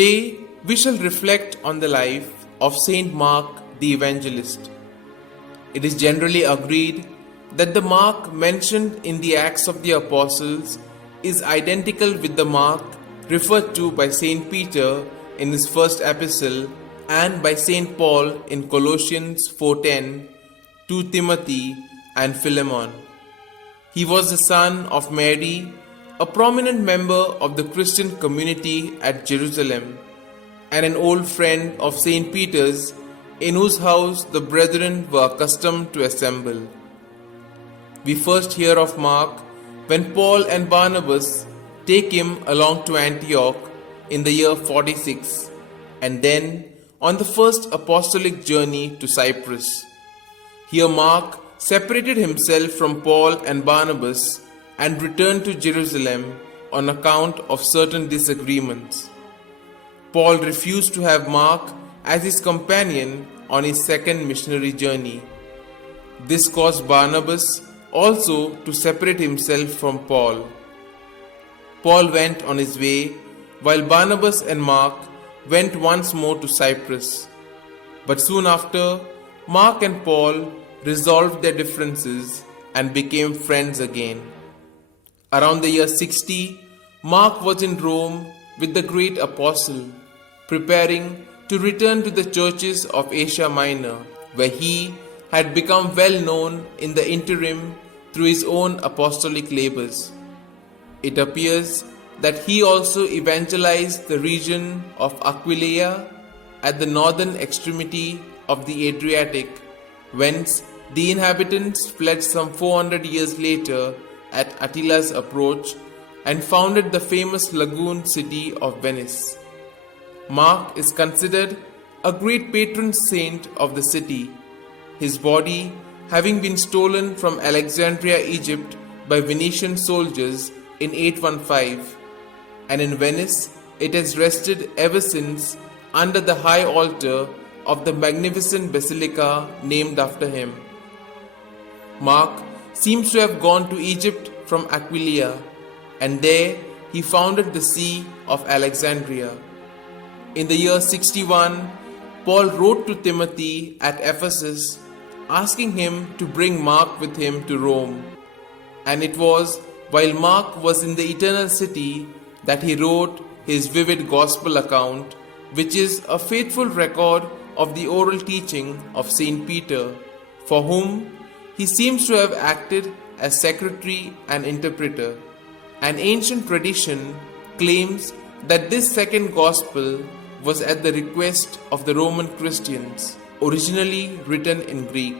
Today we shall reflect on the life of St Mark the Evangelist. It is generally agreed that the Mark mentioned in the Acts of the Apostles is identical with the Mark referred to by St Peter in his first epistle and by St Paul in Colossians 4:10, 2 Timothy and Philemon. He was the son of Mary, a prominent member of the Christian community at Jerusalem, and an old friend of St. Peter's, in whose house the brethren were accustomed to assemble. We first hear of Mark when Paul and Barnabas take him along to Antioch in the year 46, and then on the first apostolic journey to Cyprus. Here Mark separated himself from Paul and Barnabas and returned to Jerusalem on account of certain disagreements. Paul refused to have Mark as his companion on his second missionary journey. This caused Barnabas also to separate himself from Paul. Paul went on his way, while Barnabas and Mark went once more to Cyprus. But soon after, Mark and Paul resolved their differences and became friends again. Around the year 60, Mark was in Rome with the great apostle, preparing to return to the churches of Asia Minor, where he had become well known in the interim through his own apostolic labors. It appears that he also evangelized the region of Aquileia at the northern extremity of the Adriatic, whence the inhabitants fled some 400 years later at Attila's approach and founded the famous lagoon city of Venice. Mark is considered a great patron saint of the city, his body having been stolen from Alexandria, Egypt by Venetian soldiers in 815, and in Venice it has rested ever since under the high altar of the magnificent basilica named after him. Mark seems to have gone to Egypt from Aquileia, and there he founded the See of Alexandria. In the year 61, Paul wrote to Timothy at Ephesus asking him to bring Mark with him to Rome, and it was while Mark was in the eternal city that he wrote his vivid gospel account, which is a faithful record of the oral teaching of St. Peter, for whom he seems to have acted as secretary and interpreter. An ancient tradition claims that this second gospel was at the request of the Roman Christians, originally written in Greek.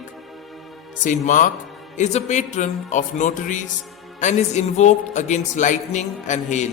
St. Mark is the patron of notaries and is invoked against lightning and hail.